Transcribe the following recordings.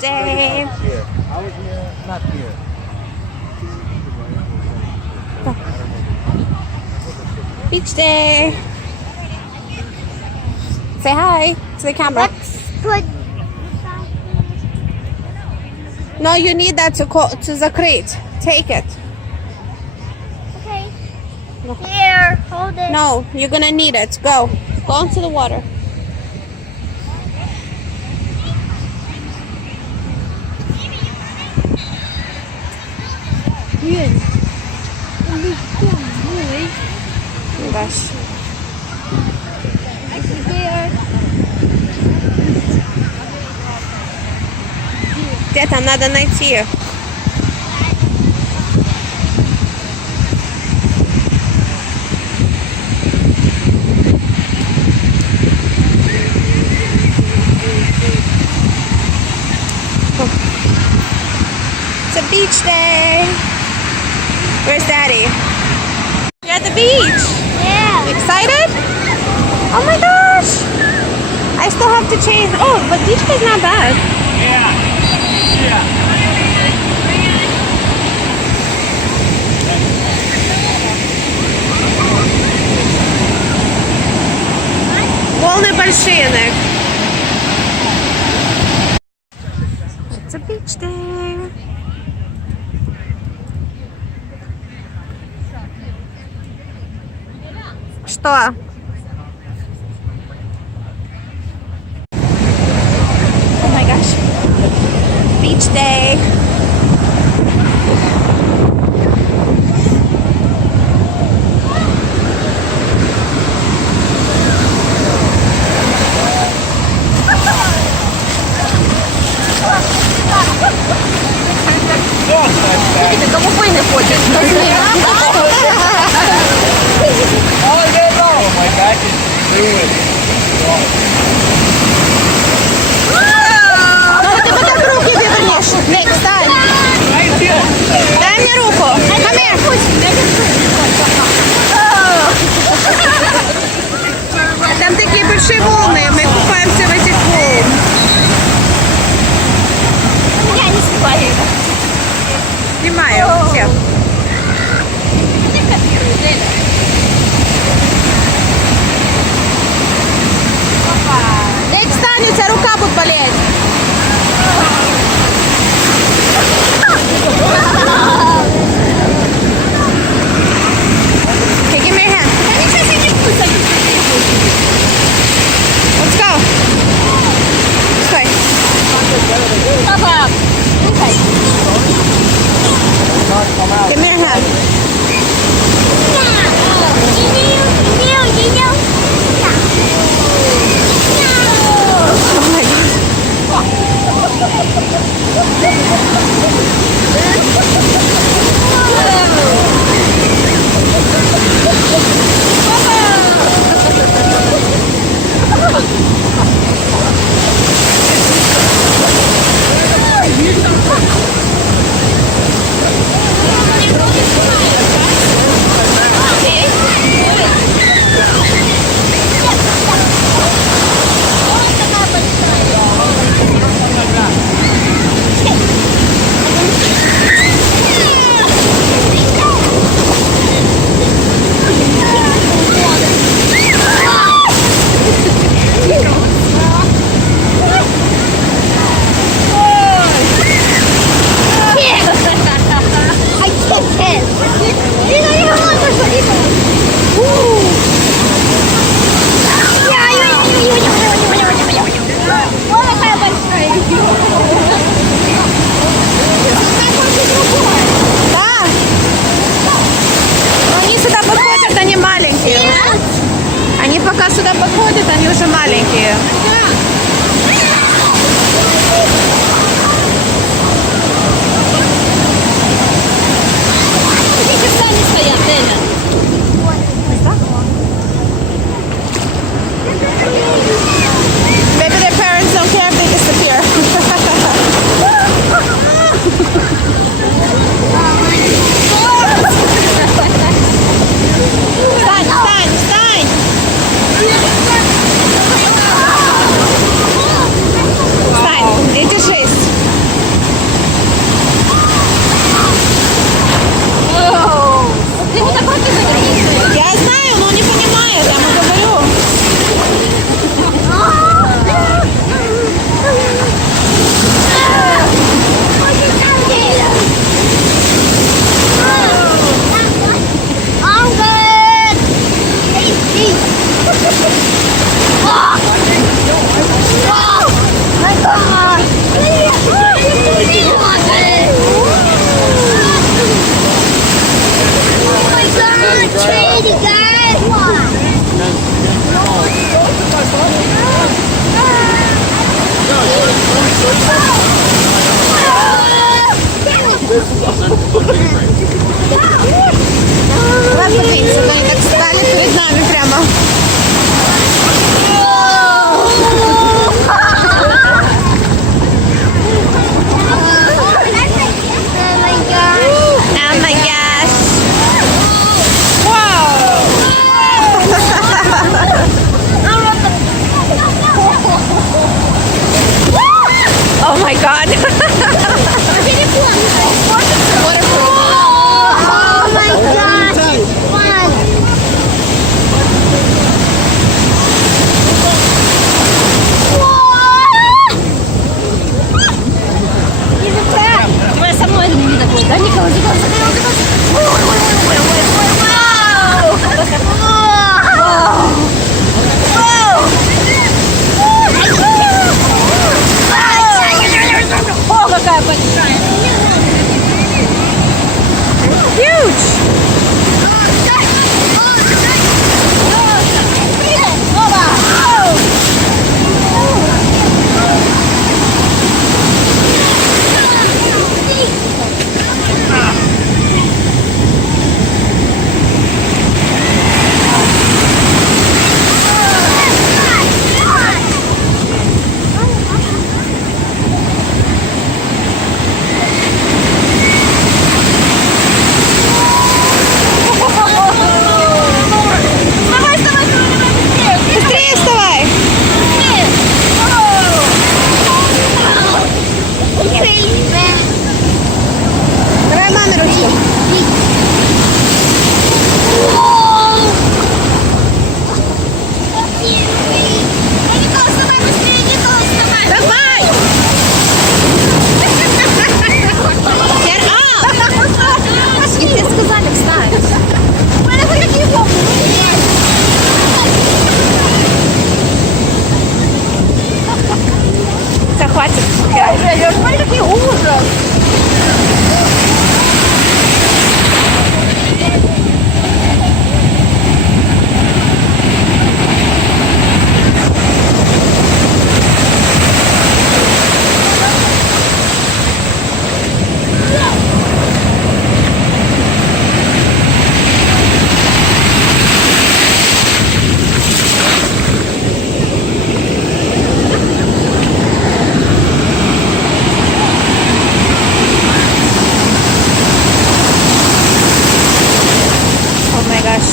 Day. Here. I was here, not here. Beach day. Say hi to the camera. Put No, you need that to закрыть. Take it. okay. Here, hold it. No, you're gonna need it. Go. Go into the water. Yun. Oh gosh. Here. Где там надо найти? It's a beach day. Where's Daddy? You're at the beach. Yeah. Excited? Oh my gosh. I still have to change. Oh, but beach day's not bad. Волны большие, Nick. It's a beach day. Что? Oh my gosh. Beach day. Голубой не хочет. Oh my God, you do it. Ну ты вот так руки вывернешь. Ник, встань. Дай мне руку. Come here. Там такие большие волны. Мы купаемся в этих волн. Я не снимаю это. Снимаю всех. Ник, встань, у тебя рука будет болеть. Okay, give me your hand. Let's go. Стой. Папа, Give me your hand. Oh my gosh. my god. Waterproof. Oh my gosh. One. He's a crab. Давай со мной не такой, да, Николай? О, какая большая. Huge. Быстрее вставай. Давай маме ручку. Давай. Get up. Тебе сказали встать. У мене хоч такі помни. Все, хватит. Женя, у мене такий ужас. Oh my gosh.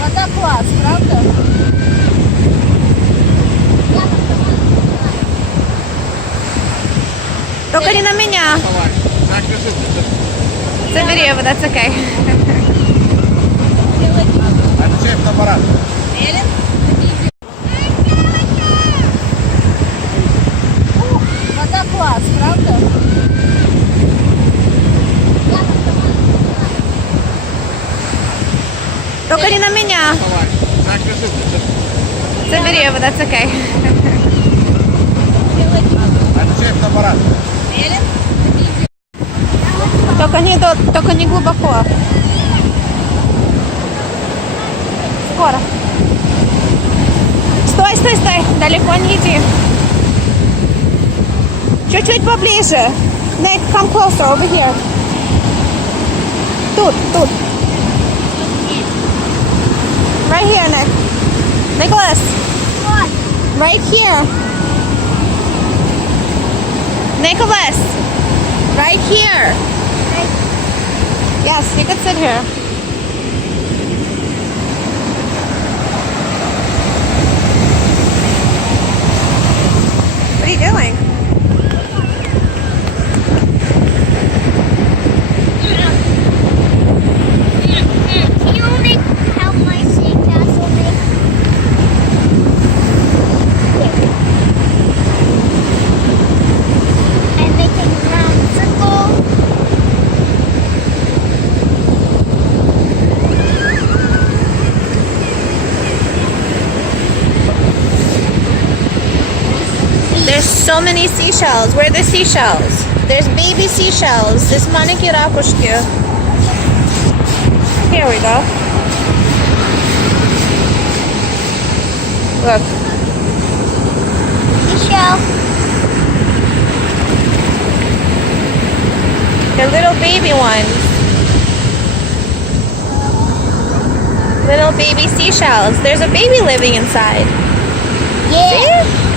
Вода класс, правда? Только не на меня. Давай. Так, держи. Забери его, that's okay. Отчей фотоаппарат. Вода класс, правда? Только не на меня. Давай. Так, держи. Забери его, that's okay. Отчей фотоаппарат. Только не глубоко. Скоро. Стой, стой, стой. Далеко не иди. Чуть-чуть поближе. Nick, come closer, over here. Тут. Right here, Nick. Nicholas. Right here. Nicholas. Right here. Yes, you can sit here. What are you doing? Can you make help my sandcastle make? And make a round circle. There's so many seashells. Where are the seashells? There's baby seashells. There's маленькие ракушки. Here we go. Look. Seashell. They're little baby ones. baby seashells. There's a baby living inside. Yeah. See?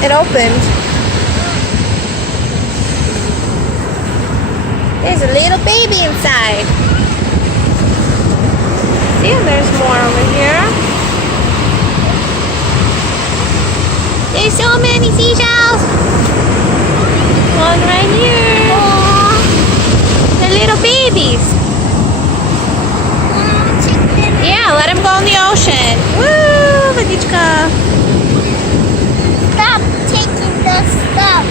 It opened. There's a little baby inside. See, and there's more over here. There's so many seashells. One right here. They're little babies. Yeah, let him go in the ocean. Woo, водичка. Stop taking the stuff.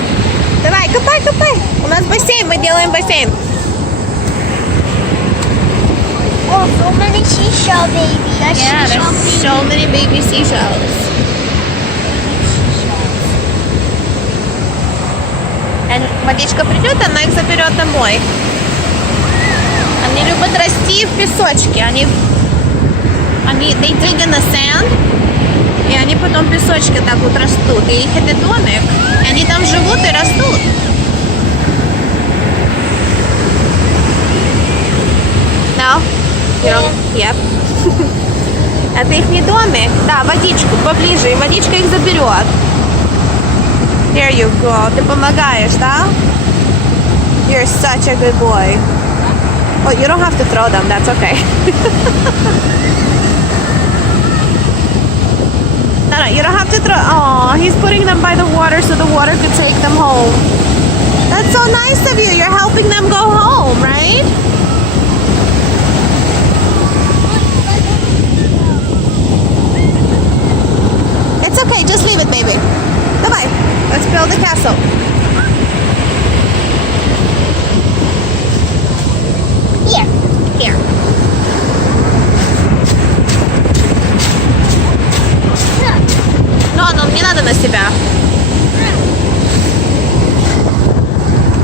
Давай, копай, копай. У нас бассейн, мы делаем бассейн. Oh, so many seashell baby. A Yeah, seashell there's baby. so many baby seashells. And водичка придет, она их заберет домой. Они любят расти в песочке. They dig in the sand, и они потом в песочке так вот растут. И их это домик, и они там живут и растут. No? You don't? Yep. Это их не домик. Да, водичку поближе, и водичка их заберет. There you go. Ты помогаешь, да? You're such a good boy. Oh, you don't have to throw them. That's okay. No, you don't have to throw. Oh, he's putting them by the water so the water could take them home. That's so nice of you. You're helping them go home, right? It's okay. Just leave it, baby. Bye-bye. Let's build the castle. Here. Here. No, не надо на себя.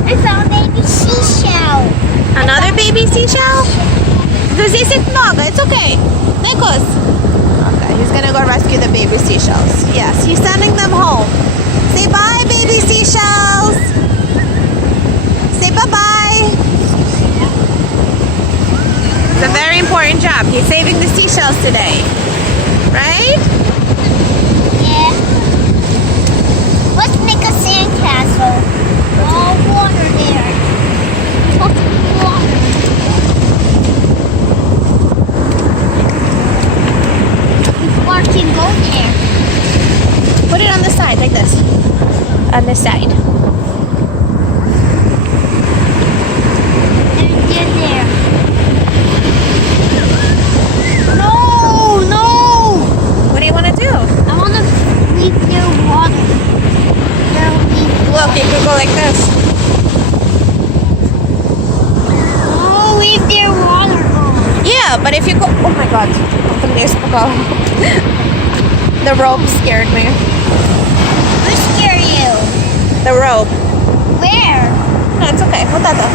I found baby seashell. Another baby seashell? Здесь их много. It's okay. Nikos. Okay, he's gonna go rescue the baby seashells. Yes, he's sending them home. Say bye, baby seashells. Say bye-bye. It's a very important job. He's saving the seashells today. Right? Yeah. Let's make a sandcastle. All water there. Lots of water. Before can go there. Put it on the side, like this. On the side. And get there. No! What do you want to do? I want to leave their water. They'll leave Look, you could go like this. Oh, leave their water on. Yeah, but if you go... Oh my god. The rope scared me. Who scare you? The rope. Where? No, it's okay. Вот это.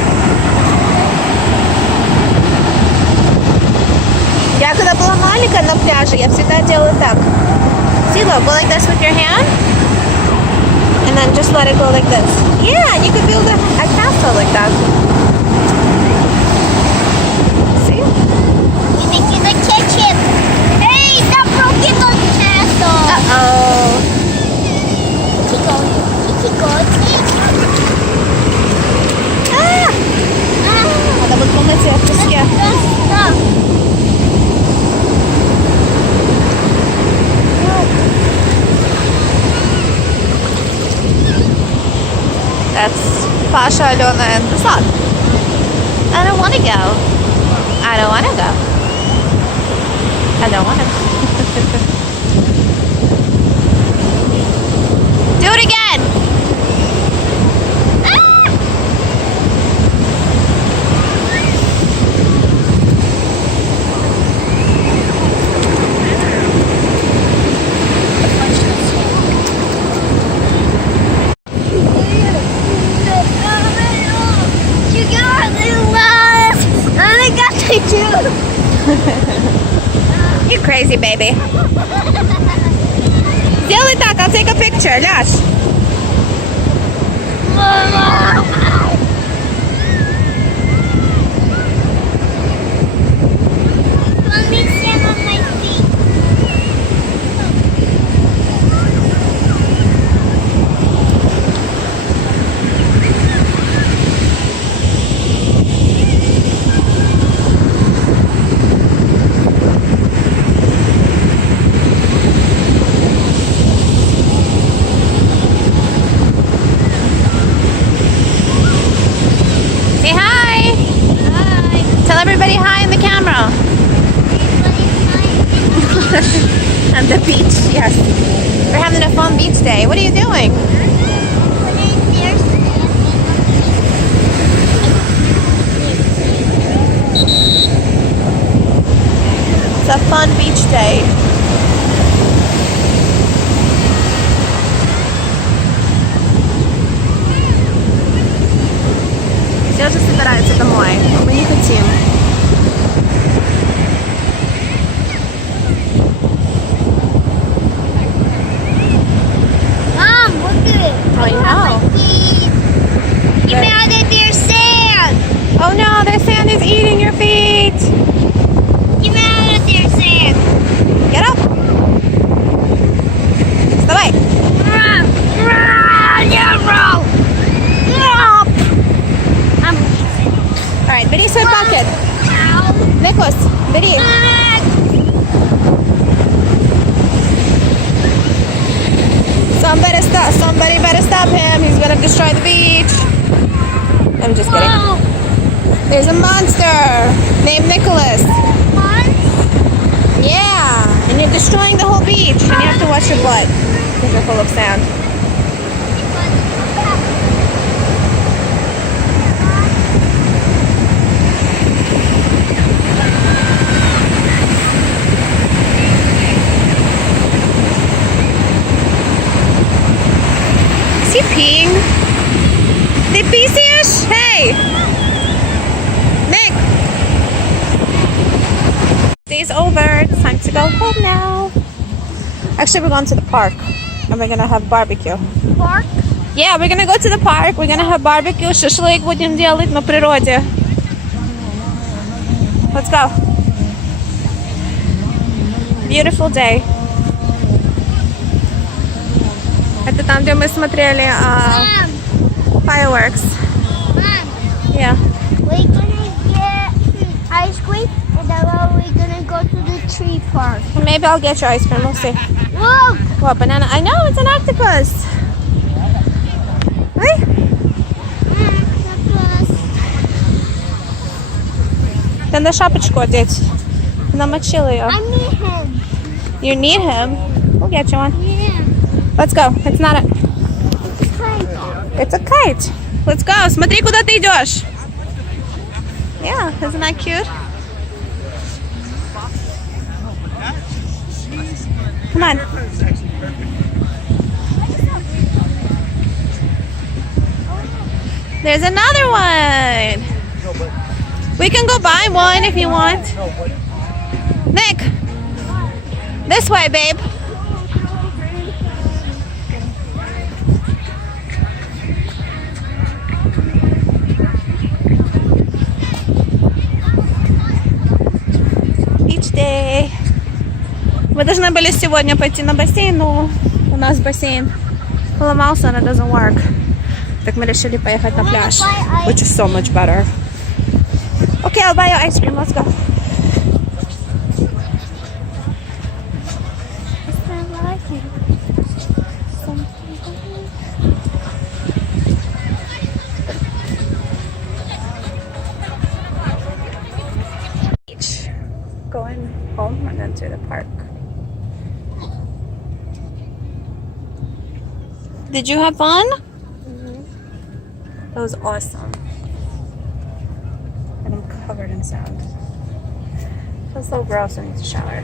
Я когда была маленькая на пляже, я всегда делала так. See, look, go like this with your hand. And then just let it go like this. Yeah, and you could build a castle like that. See? We make it a kitchen. Hey, stop broken the castle. Uh-oh. Keep going. Keep going. Ah! Надо будет помыть в песке. Stop. That's Pasha, Alona, and Prasad. I don't want to go. I don't want to go. I don't want to go. Do it again. Ah! You got little lost. I got to You're crazy, baby. Сделай так, I'll take a picture. Ляж. Mama. Let me stand on my feet. On the beach, yes. We're having a fun beach day. What are you doing? What is there? It's a fun beach day. Все уже собираются домой, но мы не хотим. Mom, look at it. I know. Get me out of there, sand. Oh no, the sand is eating your feet. Get me out of there, sand. Get up. Вставай. Alright, бери свой пакет. Никос, бери. Somebody better stop him. He's gonna destroy the beach. I'm just kidding. There's a monster named Nicholas. Yeah, and you're destroying the whole beach, and you have to wash your butt because you're full of sand. Is he peeing? Did pee fish? Hey! Nick! Day's over. It's time to go home now. Actually, we're going to the park. And we're gonna have barbecue. Park? Yeah, we're gonna go to the park. We're gonna have barbecue. Шашлык будем делать на природе. Let's go. Beautiful day. Это там, где мы смотрели Mom, fireworks. Mom, Yeah. we're gonna get ice cream and then we're gonna go to the tree park. Maybe I'll get you ice cream. We'll see. Look! What, banana? I know, it's an octopus. Hey? Надо шапочку одеть. Намочила ее. I need him. You need him? We'll get you one. Yeah. Let's go. It's not a... Hi. It's a kite. Let's go. Смотри, куда ты идешь. Yeah, isn't that cute? Come on. There's another one. We can go buy one if you want. Nick, this way, babe. Beach day. Мы должны были сегодня пойти на бассейн, но у нас бассейн поломался, and it doesn't work. Так мы решили поехать на пляж, which is so much better. Okay, I'll buy you ice cream. Let's go. Beach. Going home and then to the park. Did you have fun? That was awesome. And I'm covered in sand. Feels so gross. I need to shower.